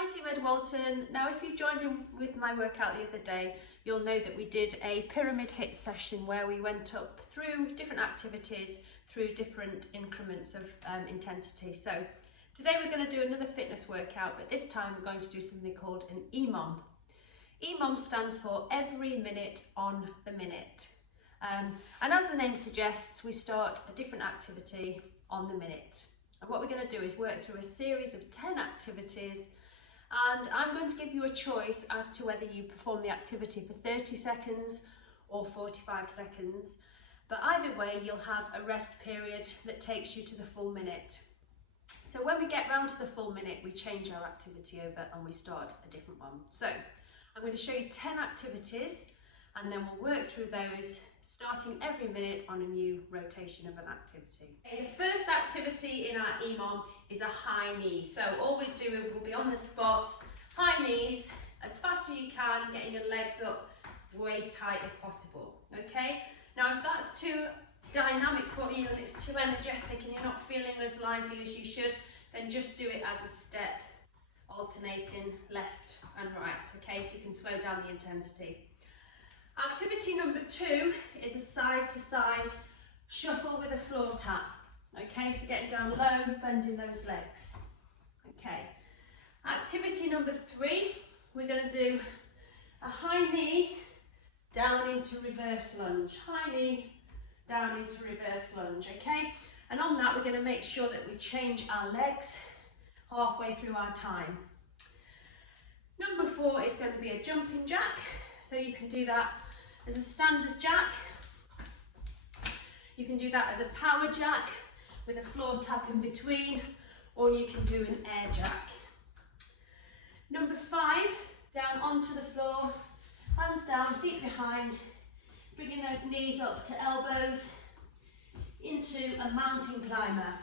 Hi Team Ed Walton. Now if you joined in with my workout the other day, you'll know that we did a pyramid hit session where we went up through different activities through different increments of intensity. So today we're going to do another fitness workout, but this time we're going to do something called an EMOM. EMOM stands for every minute on the minute. And as the name suggests, we start a different activity on the minute. And what we're going to do is work through a series of 10 activities, and I'm going to give you a choice as to whether you perform the activity for 30 seconds or 45 seconds. But either way, you'll have a rest period that takes you to the full minute. So when we get round to the full minute, we change our activity over and we start a different one. So I'm going to show you 10 activities and then we'll work through those, starting every minute on a new rotation of an activity. Okay, the first activity in our EMOM is a high knee. So all we're doing will be on the spot, high knees, as fast as you can, getting your legs up waist height if possible. Okay, now if that's too dynamic for you and it's too energetic and you're not feeling as lively as you should, then just do it as a step, alternating left and right. Okay, so you can slow down the intensity. Activity number 2 is a side to side shuffle with a floor tap. Okay, so getting down low, bending those legs. Okay, activity number 3, we're going to do a high knee down into reverse lunge. High knee down into reverse lunge. Okay, and on that we're going to make sure that we change our legs halfway through our time. Number 4 is going to be a jumping jack. So you can do that as a standard jack. You can do that as a power jack with a floor tap in between, or you can do an air jack. Number 5, down onto the floor, hands down, feet behind, bringing those knees up to elbows into a mountain climber.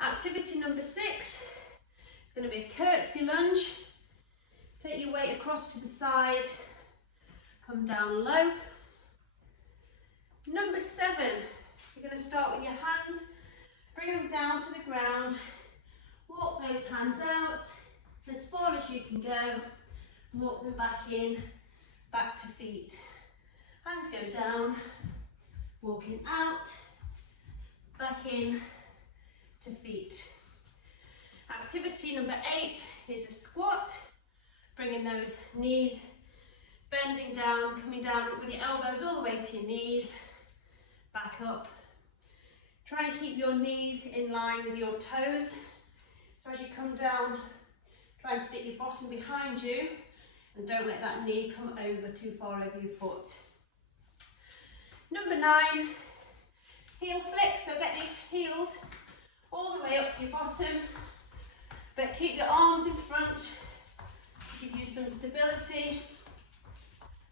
Activity number 6 is going to be a curtsy lunge. Take your weight across to the side, come down low. Number 7, you're going to start with your hands, bring them down to the ground, walk those hands out as far as you can go, walk them back in, back to feet. Hands go down, walking out, back in to feet. Activity number 8 is a squat. Bringing those knees, bending down, coming down with your elbows all the way to your knees, back up. Try and keep your knees in line with your toes. So as you come down, try and stick your bottom behind you and don't let that knee come over too far over your foot. Number 9, heel flicks. So get these heels all the way up to your bottom, but keep your arms in front. Give you some stability.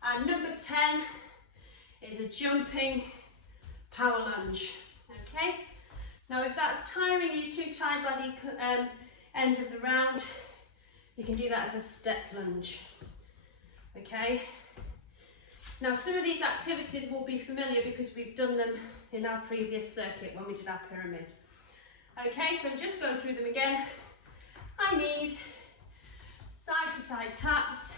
And number 10 is a jumping power lunge. Okay, now if that's tiring you, too tired by the end of the round, you can do that as a step lunge. Okay, now some of these activities will be familiar because we've done them in our previous circuit when we did our pyramid. Okay, so just go through them again. High knees, side to side taps,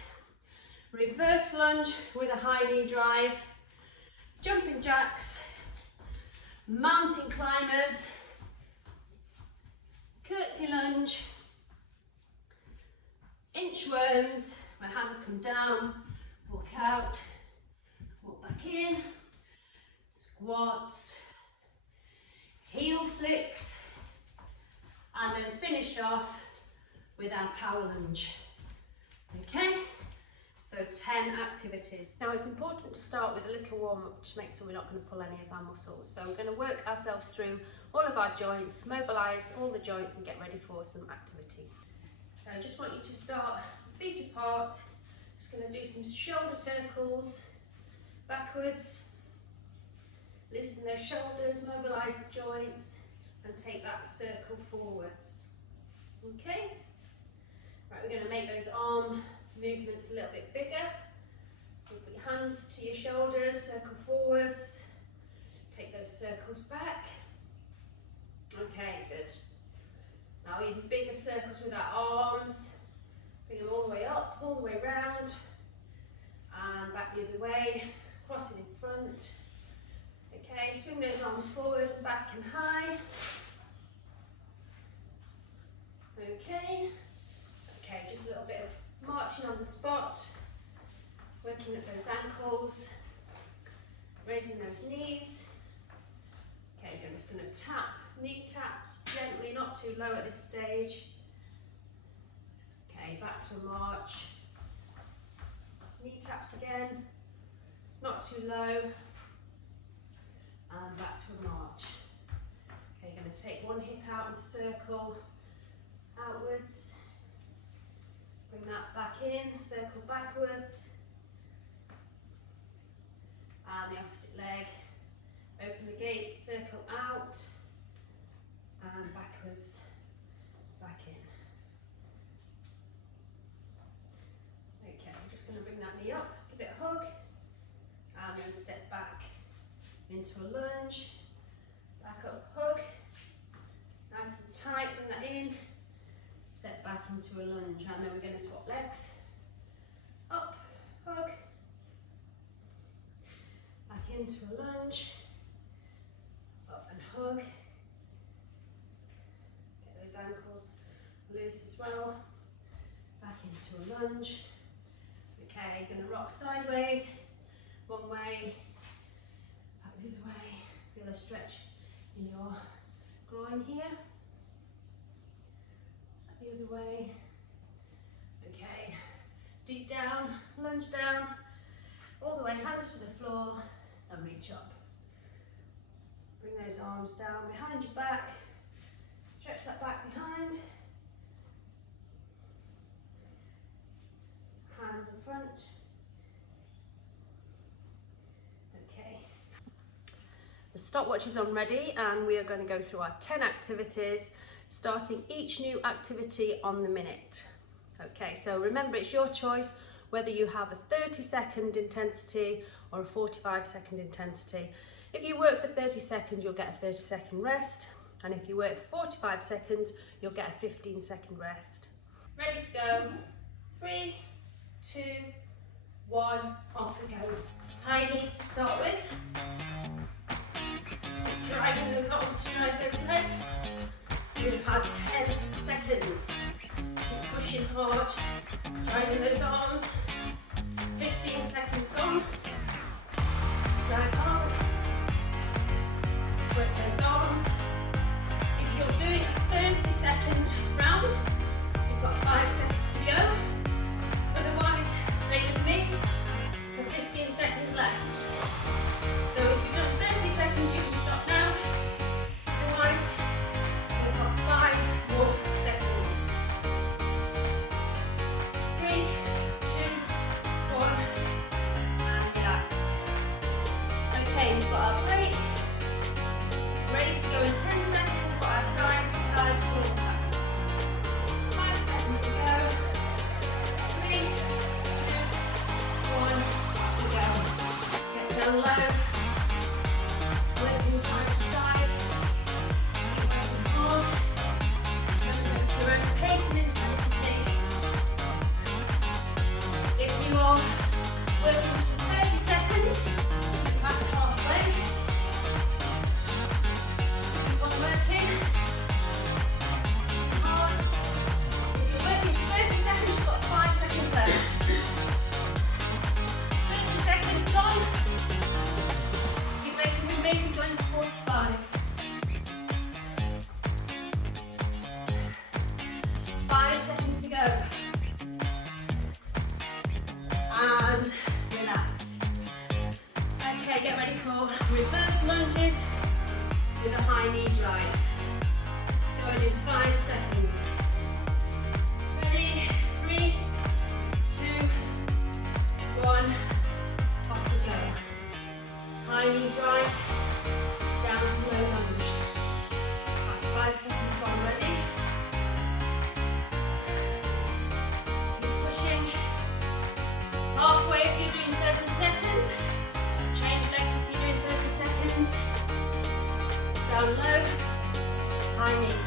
reverse lunge with a high knee drive, jumping jacks, mountain climbers, curtsy lunge, inchworms where hands come down, walk out, walk back in, squats, heel flicks, and then finish off with our power lunge. Okay, so 10 activities. Now it's important to start with a little warm-up to make sure we're not going to pull any of our muscles. So we're going to work ourselves through all of our joints, mobilise all the joints and get ready for some activity. So I just want you to start feet apart. Just going to do some shoulder circles backwards. Loosen those shoulders, mobilise the joints and take that circle forwards. Okay. Right, we're going to make those arm movements a little bit bigger. So put your hands to your shoulders, circle forwards, take those circles back. Okay, good. Now even bigger circles with our arms. Bring them all the way up, all the way round, and back the other way, crossing in front. Okay, swing those arms forward and back and high. Okay, just a little bit of marching on the spot, working at those ankles, raising those knees. Okay, I'm just going to tap, knee taps gently, not too low at this stage. Okay, back to a march. Knee taps again, not too low. And back to a march. Okay, you're going to take one hip out and circle outwards. Bring that back in, circle backwards. And the opposite leg. Open the gate, circle out. And backwards, back in. Okay, I'm just going to bring that knee up, give it a hug. And then step back into a lunge. Back up, hug. Nice and tight, bring that in. Step back into a lunge, and then we're going to swap legs. Up, hug. Back into a lunge. Up and hug. Get those ankles loose as well. Back into a lunge. Okay, you're going to rock sideways. One way, back the other way. Feel a stretch in your groin here. The other way. Okay, deep down, lunge down, all the way, hands to the floor, and reach up. Bring those arms down behind your back, stretch that back behind, hands in front. Okay. The stopwatch is on ready, and we are going to go through our 10 activities, starting each new activity on the minute. Okay, so remember, it's your choice whether you have a 30-second intensity or a 45-second intensity. If you work for 30 seconds, you'll get a 30-second rest, and if you work for 45 seconds, you'll get a 15-second rest. Ready to go? 3, 2, 1, off we go. High knees to start with. Driving those arms to drive those legs. You've had 10 seconds. Keep pushing hard, driving those arms. 15 seconds gone. Drive hard. Work those arms. If you're doing a 30-second round, you've got 5 seconds to go. Otherwise, stay with me for 15 seconds left. So if you've done 30 seconds, you can stop now. Otherwise, we've got 5 more seconds. 3, 2, 1, and relax. Okay, we've got our break. Ready to go in 10 seconds. We've got our side to side floor taps. 5 seconds to go. 3, 2, 1, off we go. Get down low. Working side to side. Keep working hard. Remember, it's your own pace and intensity. If you are working for 30 seconds, you pass halfway. Keep on working hard. If you're working for 30 seconds, you've got 5 seconds left. 30 seconds gone. Keep making me maybe going to 45. 5 seconds to go. And relax. Okay, get ready for reverse lunges with a high knee drive. Going in 5 seconds. Ready? 3, 2, 1. Off we go. High knee drive. Down to low lunge. That's 5 seconds gone. Ready? Keep pushing. Halfway if you're doing 30 seconds. Change legs if you're doing 30 seconds. Down low. High knee.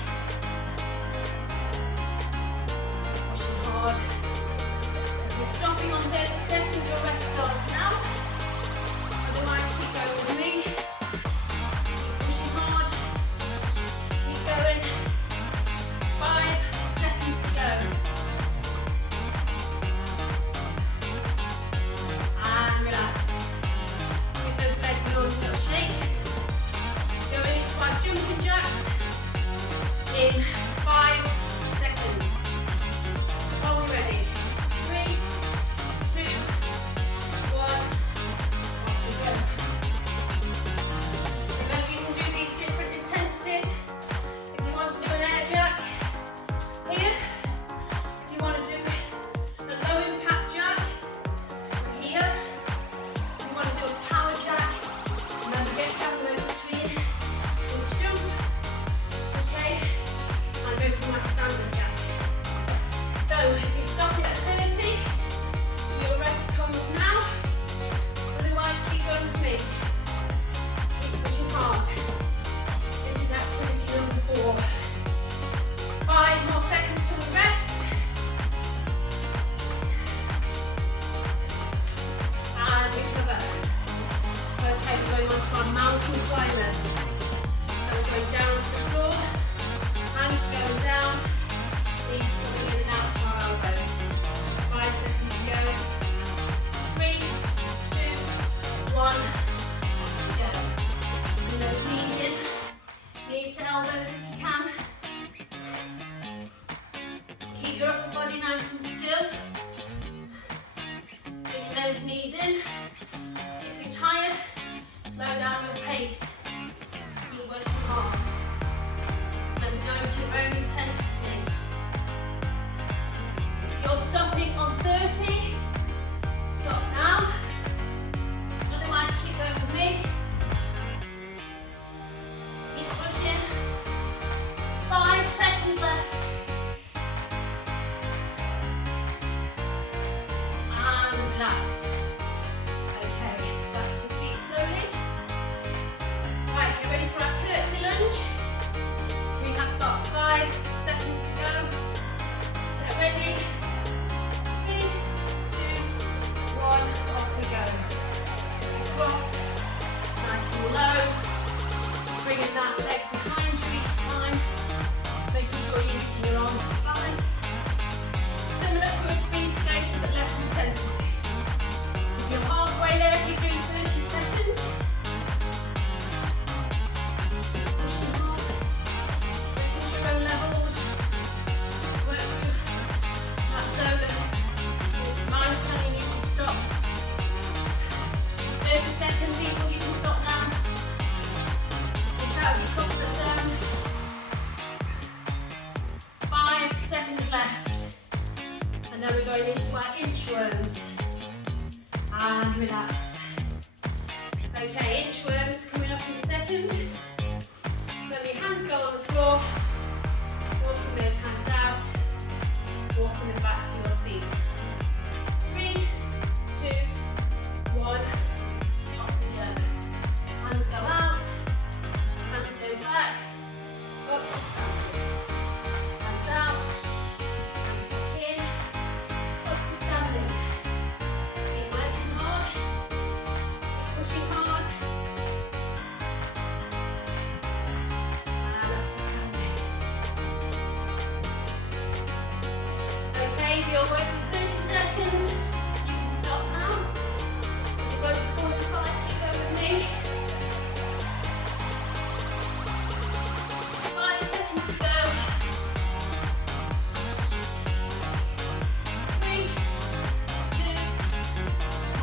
going into our inchworms. And relax. Okay, inchworms coming up in a second. When your hands go on the floor, walking those hands out, walking them back to your feet. 3, 2, 1, up we go. Hands go out, hands go back, up to standing. Hands out, hands back in, up to standing. Keep working hard, keep pushing hard. And up to standing. Okay, if you're working 30 seconds, you can stop now. If you go to 45, keep going with me. 5 seconds to go. 3, 2,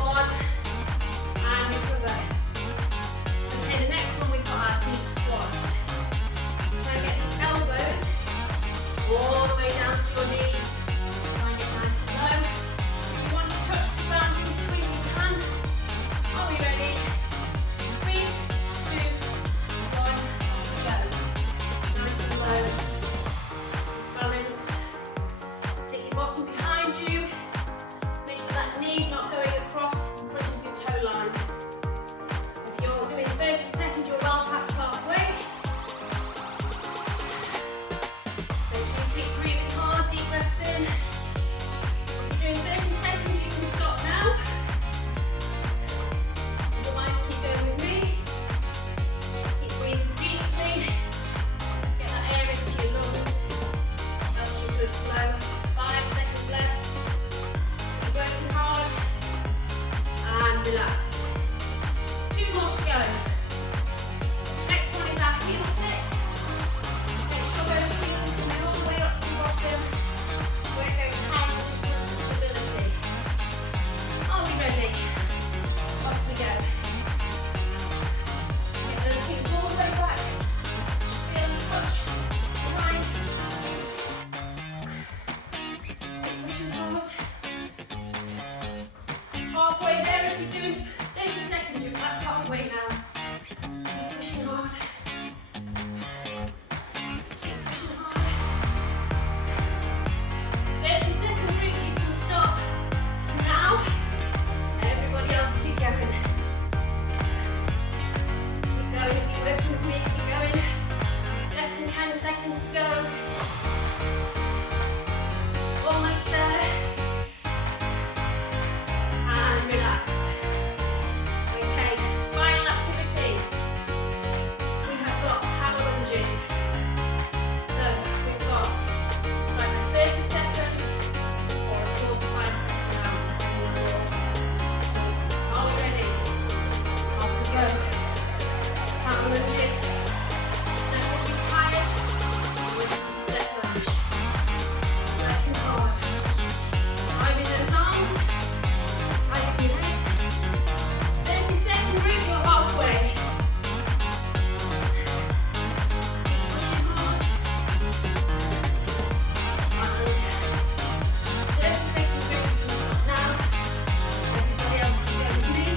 1, and recover. Okay, the next one we've got our deep squats. Try and get the elbows all the way down to your knees. Find it nice and low. If you want to touch the ground in between, you can. Are we ready? 3, 2, 1, off we go. Nice and low. Balance. Stick your bottom behind you. Make sure that knee's not going across in front of your toe line. If you're doing 30 seconds, you're well past halfway. Make sure you keep breathing hard, deep breaths in. If you're doing 30 seconds, you can stop now. Otherwise, keep going with me. Keep breathing deeply. Get that air into your lungs. That's your good flow. 5 seconds left. Keep working hard. And relax. 2 more to go. Next one is our heel flicks. Make sure those heels are coming all the way up to the bottom. Where those hands for stability. Are we ready? Off we go. Get those heels all the way back. Feel and touch. Right. Keep pushing hard. Halfway there. If you're doing 30 seconds, you're past halfway now. Keep pushing hard. Keep pushing hard. 30 second break, you can stop now. Everybody else keep going. Keep going if you're working with me, keep going. Less than 10 seconds to go. Almost there. And relax. Okay, final activity. We have got power lunges. So we've got either a 30 second or a 45 second round. Are we ready? Off we go. Power lunges. Don't get too tired. With a step lunge. Working hard. Driving those arms. High your legs. 30 second break, you're halfway. Keep pushing hard. And 30 second break, you can stop now. Everybody else keep going with me.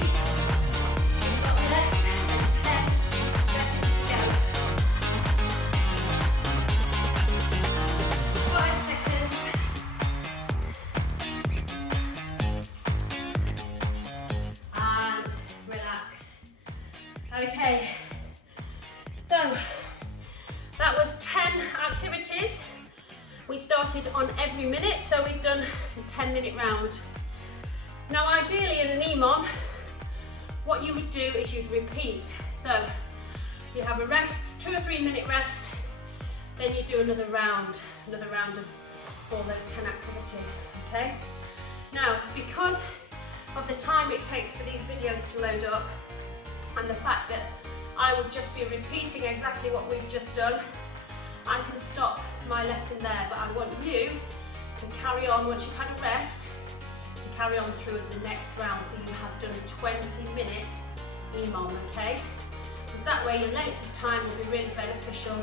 You've got less than 10 seconds to go. 5 seconds. And relax. Okay, so that was 10 activities. We started on every minute, so we've done a 10-minute round. Now ideally in an EMOM, what you would do is you'd repeat. So you have a rest, 2 or 3 minute rest, then you do another round of all those 10 activities, okay? Now, because of the time it takes for these videos to load up and the fact that I would just be repeating exactly what we've just done, I can stop my lesson there, but I want you to carry on once you've had a rest, to carry on through the next round so you have done a 20-minute EMOM, okay? Because that way your length of time will be really beneficial,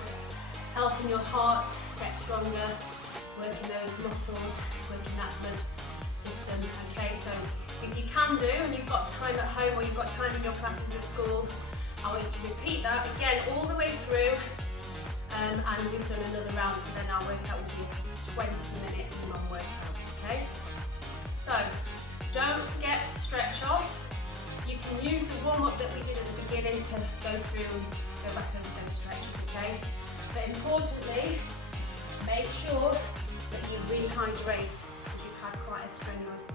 helping your hearts get stronger, working those muscles, working that blood system. Okay, so if you can do, and you've got time at home or you've got time in your classes at school, I want you to repeat that again all the way through, and we've done another round, so then our workout will be a 20-minute EMOM workout, okay? So, don't forget to stretch off. You can use the warm-up that we did at the beginning to go through and go back over those stretches, okay? But importantly, make sure that you rehydrate, because you've had quite a strenuous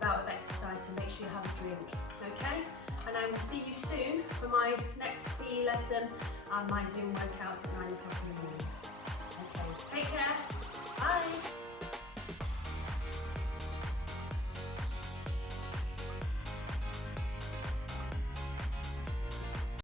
bout of exercise, so make sure you have a drink, okay? And I will see you soon for my next PE lesson and my Zoom workouts at 9 o'clock in the morning.